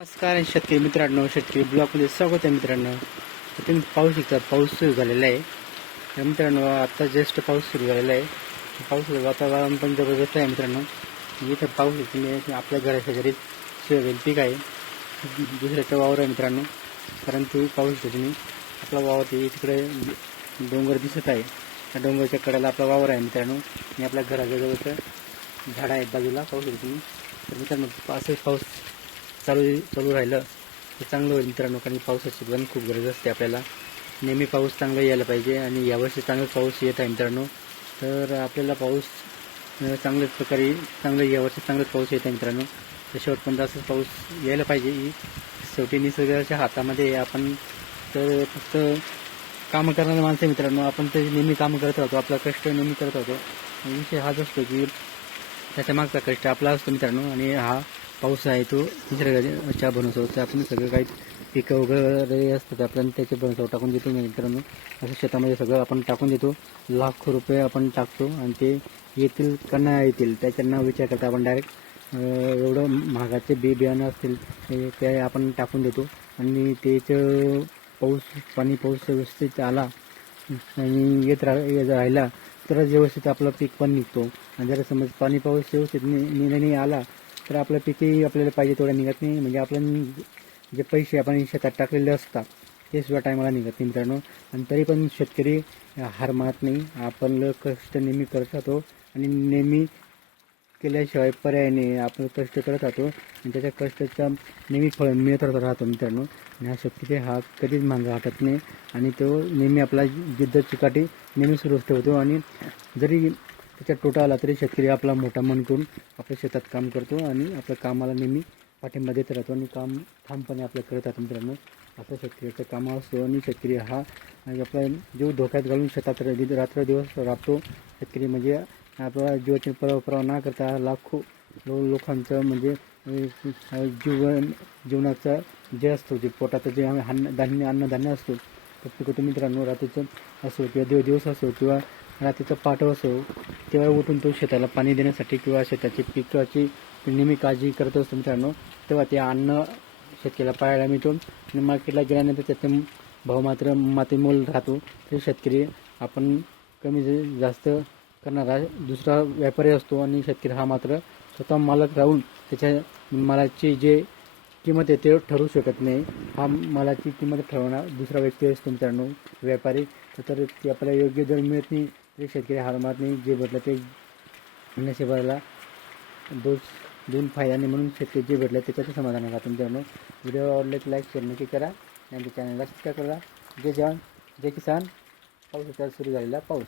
नमस्कार शेतकरी मित्रांनो, शेतकरी ब्लॉगमध्ये स्वागत आहे मित्रांनो. तर तुम्ही पाहू शकता पाऊस सुरू झालेला आहे. तर मित्रांनो आता जस्ट पाऊस सुरू झालेला आहे. पाऊस वातावरण पण जबरदस्त आहे मित्रांनो. इथं पाऊस तुम्ही आपल्या घराच्या घरी सोयाबीन पीक आहे, दुसऱ्याचा वावर आहे मित्रांनो. परंतु पाऊस तुम्ही आपला वावर तिकडे डोंगर दिसत आहे. त्या डोंगरच्या कडेला आपला वावर आहे मित्रांनो आणि आपल्या घराच्या जवळचं झाड आहेत बाजूला पाहू शकता तुम्ही. तर मित्रांनो असंच पाऊस चालू राहिलं तर चांगलं होईल मित्रांनो, कारण पावसाची पण खूप गरज असते आपल्याला. नेहमी पाऊस चांगला यायला पाहिजे आणि यावर्षी चांगला पाऊस येत आहे मित्रांनो. तर आपल्याला पाऊस चांगल्याच प्रकारे यावर्षी चांगलाच पाऊस येत आहे मित्रांनो. तर शेवटपर्यंत असंच पाऊस यायला पाहिजे. शेवटी निसर्गाच्या हातामध्ये आपण तर फक्त कामं करणारे माणसं मित्रांनो. आपण तर नेहमी कामं करत राहतो, आपला कष्ट नेहमी करत राहतो. विषय हाच असतो की त्याच्या मागचा कष्ट आपला असतो मित्रांनो, आणि हा पाऊस आहे तो निसर्गाच्या भरोश्यावर आपण सगळं काही पिकं वगैरे असतात आपण त्याच्या भरोश्यावर टाकून देतो मित्रांनो. असं शेतामध्ये सगळं आपण टाकून देतो, लाखो रुपये आपण टाकतो आणि ते येतील का नाही येतील त्याच्यानं विचार करता आपण डायरेक्ट एवढं महागाचे बियाणं असतील ते आपण टाकून देतो. आणि त्याचं पाऊस व्यवस्थित आला आणि राहिला तरच व्यवस्थित आपलं पीक पण निघतो. आणि जर समज पाऊस व्यवस्थित नाही आला तर आपलं पीकही आपल्याला पाहिजे तेवढं निघत नाही. म्हणजे आपण जे पैसे आपण शेतात टाकलेले असतात ते सुद्धा टायमाला निघत नाही मित्रांनो. आणि तरी पण शेतकरी हार मानत नाही. आपण कष्ट नेहमी करत राहतो आणि नेहमी केल्याशिवाय पर्याय नाही. आपण कष्ट करत राहतो आणि त्याच्या कष्टाचा नेहमी फळ मिळत राहतो मित्रांनो. आणि हा शेतकरी हा कधीच मागं हटत नाही आणि तो नेहमी आपला जिद्द चिकाटी नेहमी सुरूच ठेवतो. आणि जरी त्याच्या तोटा आला तरी शेतकरी आपला मोठा मन करून आपल्या शेतात काम करतो आणि आपल्या कामाला नेहमी पाठिंबा देत राहतो आणि काम ठामपणे आपलं करत राहतो मित्रांनो. असं शेतकऱ्याचं काम असतो. आणि शेतकरी हा आपला जीव धोक्यात घालून शेतात रात्र दिवस राबतो. शेतकरी म्हणजे आपला जीवाची पर्वा न करता लाखो लोकांचं म्हणजे जीवनाचं जे असतो जे पोटाचं जे अन्नधान्य असतो तर पिकवतो मित्रांनो. रात्रीचं असो किंवा दिवस असो किंवा रात्रीचं पाठव असो तेव्हा उठून तो शेताला पाणी देण्यासाठी किंवा शेताची पिकाची नेहमी काळजी करत असतो मित्रांनो. तेव्हा ते अन्न शेतकऱ्याला पाहायला मिळतो आणि मार्केटला गेल्यानंतर त्याचा भाव मात्र मातीमोल राहतो. तर शेतकरी आपण कमी जास्त करणारा दुसरा व्यापारी असतो आणि शेतकरी हा मात्र स्वतः मालक राहून त्याच्या मालाची जे किंमत आहे ते ठरवू शकत नाही. हा मालाची किंमत ठरवणार दुसरा व्यक्ती असतो मित्रांनो, व्यापारी. तर ती आपल्याला योग्य दर मिळत नाही तरी शेतकरी हार मानत नाही. जे भेटलं ते नशिबाला दोष देऊन फायदा नाही, म्हणून शेतकरी जे भेटलं त्याच्याचं समाधान राहतो मित्रांनो. व्हिडिओ आवडले की लाईक शेअर नक्की करा आणि चॅनलला सबस्क्राईब करा. जय जवान जय किसान. पाऊस सुरू झालेला पाऊस.